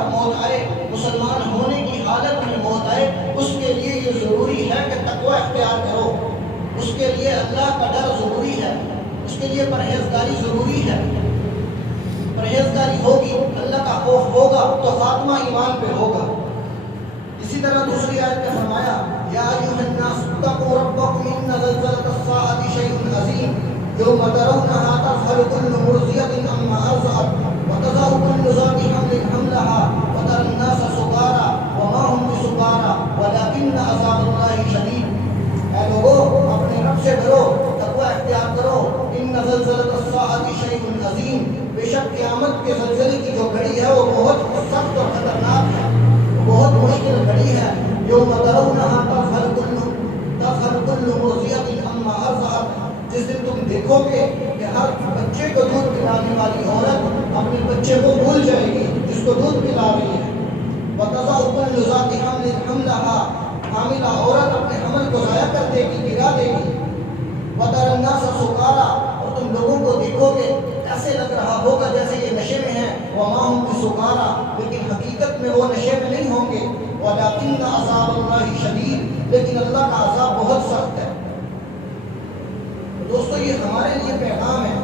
پر موت آئے، مسلمان ہونے کی حالت میں موت آئے، اس کے لیے یہ ضروری ہے کہ تقوی اختیار کرو، اس کے لیے اللہ کا ڈر ضروری ہے، اس کے لیے پرہیزگاری ضروری ہے۔ پرہیزگاری ہوگی، اللہ کا خوف ہوگا تو خاتمہ ایمان پہ ہوگا۔ اسی طرح دوسری آیت میں فرمایا یا ایھا الناس اتقوا ربکم ان زلزلۃ الساعۃ شیء عظیم یوم ترونها تذهل كل مرضعۃ عما ارضعت وتضع كل ذات حمل حملها وترى الناس سکارى وما هم بسکارى ولكن عذاب اللہ شدید۔ اے لوگو اپنے رب سے ڈرو، تقوی اختیار کرو۔ ان زلزلۃ الساعۃ شیء عظیم، بے شک قیامت کے زلزلے کی جو گھڑی ہے وہ بہت سخت اور خطرناک ہے، بہت مشکل گھڑی ہے۔ یوم ترونها تذهل كل مرضعۃ عما ارضعت، جس دن تم دیکھو گے کہ ہر بچے کو دودھ پلانے والی عورت اپنے بچے کو بھول جائے گی جس کو دودھ پلا رہی ہے۔ وتضع كل ذات حمل حملها، حاملہ عورت اپنے حمل کو ضائع کر دے گی، گرا دے گی۔ وترى الناس سکارى، اور تم لوگوں کو دیکھو گے ایسے لگ رہا ہوگا جیسے یہ نشے میں ہیں۔ وما هم بسکارى، لیکن حقیقت میں وہ نشے میں نہیں ہوں گے۔ ولكن عذاب اللہ شدید، لیکن اللہ کا عذاب بہت سخت ہے۔ دوستو یہ ہمارے لیے پیغام ہے،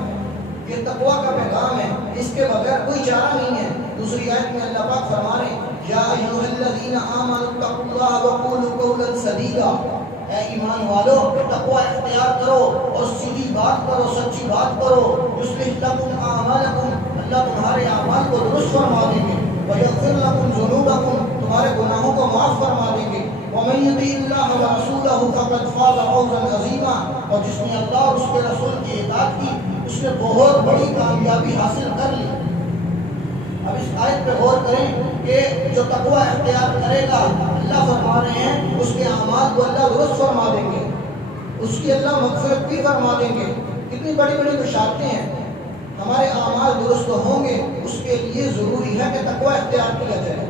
یہ تقوی کا پیغام ہے، اس کے بغیر کوئی چارہ نہیں ہے۔ دوسری آیت میں اللہ پاک فرما رہے ہیں یا ایھا الذین آمنوا اتقوا اللہ وقولوا قولا سدیدا، اے ایمان والو تقوی اختیار کرو اور سیدھی بات کرو، سچی بات کرو۔ یصلح لکم اعمالکم، اللہ تمہارے اعمال کو درست فرما دیں گے۔ ویغفر لکم ذنوبکم، تمہارے گناہوں کو معاف فرما دیں گے۔ ومن یطع اللہ ورسولہ فقد فاز فوزا عظیما، اور جس نے اللہ اور اس کے رسول کی اطاعت کی اس نے بہت بڑی کامیابی حاصل کر لی۔ اب اس آیت پہ غور کریں کہ جو تقوی اختیار کرے گا اللہ فرما رہے ہیں اس کے اعمال کو اللہ درست فرما دیں گے، اس کی اللہ مغفرت بھی فرما دیں گے۔ کتنی بڑی بڑی بشارتیں ہیں۔ ہمارے اعمال درست ہوں گے، اس کے لیے ضروری ہے کہ تقوی اختیار کیا جائے،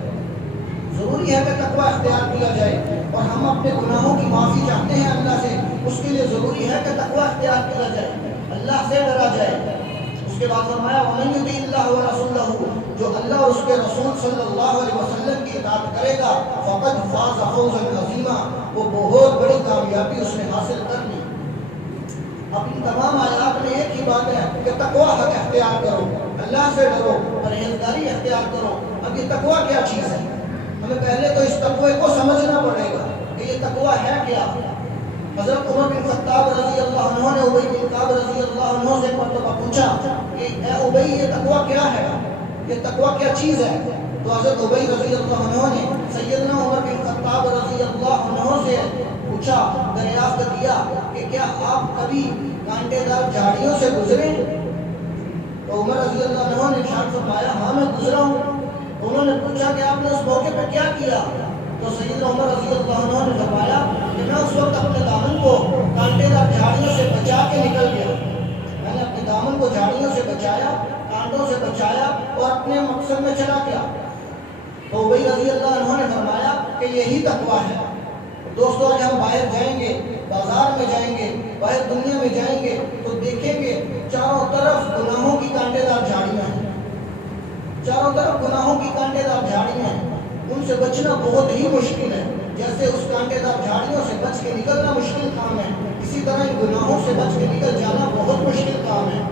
ضروری ہے کہ تقوی اختیار کیا جائے، اور ہم اپنے گناہوں کی معافی چاہتے ہیں اللہ سے، اس کے لیے ضروری ہے کہ تقوی اختیار کیا جائے، اللہ سے ڈرا جائے۔ اس کے بعد فرمایا ومن یطع اللہ ورسولہ، جو اللہ اور اس کے رسول صلی اللہ علیہ وسلم کی اطاعت کرے گا فقد فاز فوزا عظیما، وہ بہت بڑی کامیابی اس نے حاصل کر لی۔ اب ان تمام آیات میں ایک ہی بات ہے کہ تقوی حق اختیار کرو، اللہ سے ڈرو، پرہیزگاری اختیار کرو۔ اب یہ تقوی کیا چیز ہے؟ ہمیں پہلے تو اس تقوی کو سمجھنا پڑے گا کہ یہ تقوی ہے کیا۔ حضرت عمر بن خطاب رضی اللہ عنہ نے ابی بن کعب رضی اللہ عنہ سے ایک مرتبہ پوچھا کہ اے ابی یہ تقوی کیا ہے، یہ تقوی کیا چیز ہے؟ تو حضرت ابی رضی اللہ عنہ نے سیدنا عمر بن خطاب رضی اللہ عنہ سے پوچھا، دریافت کیا کہ کیا آپ کبھی کانٹے دار جھاڑیوں سے گزرے؟ تو عمر رضی اللہ عنہ نے ارشاد فرمایا ہاں میں گزرا ہوں۔ انہوں نے پوچھا کہ آپ نے اس موقع پہ کیا کیا؟ تو سیدنا عمر رضی اللہ عنہ نے فرمایا کہ میں اس وقت اپنے دامن کو کانٹے دار جھاڑیوں سے بچا کے نکل گیا، میں نے اپنے دامن کو جھاڑیوں سے بچایا، کانٹوں سے بچایا اور اپنے مقصد میں چلا گیا۔ تو ابی رضی اللہ عنہ نے فرمایا کہ یہی تقوی ہے۔ دوستو آج ہم باہر جائیں گے، بازار میں جائیں گے، باہر دنیا میں جائیں گے تو دیکھیں گے چاروں طرف گناہوں کی کانٹے دار جھاڑیاں ہیں، چاروں طرف گناہوں کی کانٹے دار جھاڑیاں ہیں، ان سے بچنا بہت ہی مشکل ہے۔ جیسے اس کانٹے دار جھاڑیوں سے بچ کے نکلنا مشکل کام ہے، اسی طرح ان گناہوں سے بچ کے نکل جانا بہت مشکل کام ہے۔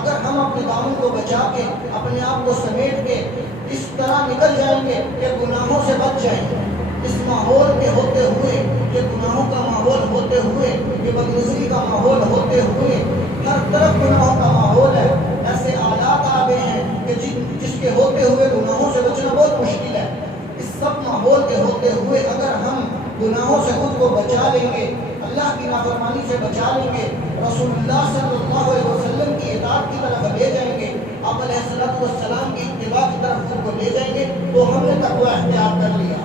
اگر ہم اپنے دامن کو بچا کے اپنے آپ کو سمیٹ کے اس طرح نکل جائیں گے کہ گناہوں سے بچ جائیں گے، اس ماحول کے ہوتے ہوئے، یہ گناہوں کا ماحول ہوتے ہوئے، یہ بدنظری کا ماحول ہوتے ہوئے، ہر طرف گناہوں کا ماحول ہے، ایسے حالات آ گئے ہیں کہ جس کے ہوتے ہوئے گناہوں سے بچنا بہت مشکل ہے۔ اس سب ماحول کے ہوتے ہوئے اگر ہم گناہوں سے خود کو بچا لیں گے، اللہ کی نافرمانی سے بچا لیں گے، رسول اللہ صلی اللہ علیہ وسلم کی اطاعت کی طرف لے جائیں گے، آپ علیہ السلام کی اتباع کی طرف خود کو لے جائیں گے تو ہم نے تقوی اختیار کر لیا۔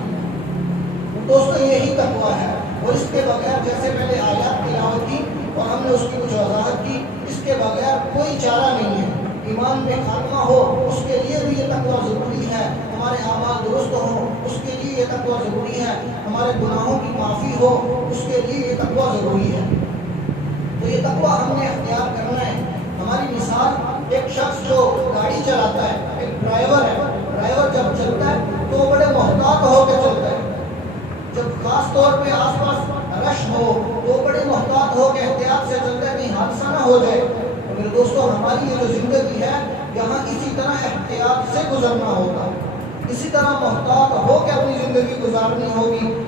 دوستو یہی تقوی ہے، اور اس کے بغیر جیسے پہلے آیات تلاوت کی اور ہم نے اس کی کچھ وضاحت کی، اس کے بغیر کوئی چارہ نہیں ہے۔ ایمان میں خاتمہ ہو اس کے لیے بھی یہ تقوی ضروری ہے، ہمارے اعمال درست ہوں اس کے لیے یہ تقوی ضروری ہے، ہمارے گناہوں کی معافی ہو اس کے لیے یہ تقوی ضروری ہے۔ تو یہ تقوی ہم نے اختیار کرنا ہے۔ ہماری مثال ایک شخص جو گاڑی چلاتا ہے، ایک ڈرائیور ہے، ڈرائیور جب چلتا ہے ہو جائے۔ تو میرے دوستوں ہماری یہ جو زندگی ہے یہاں اسی طرح احتیاط سے گزرنا ہوگا، اسی طرح محتاط ہو کے اپنی زندگی گزارنی ہوگی۔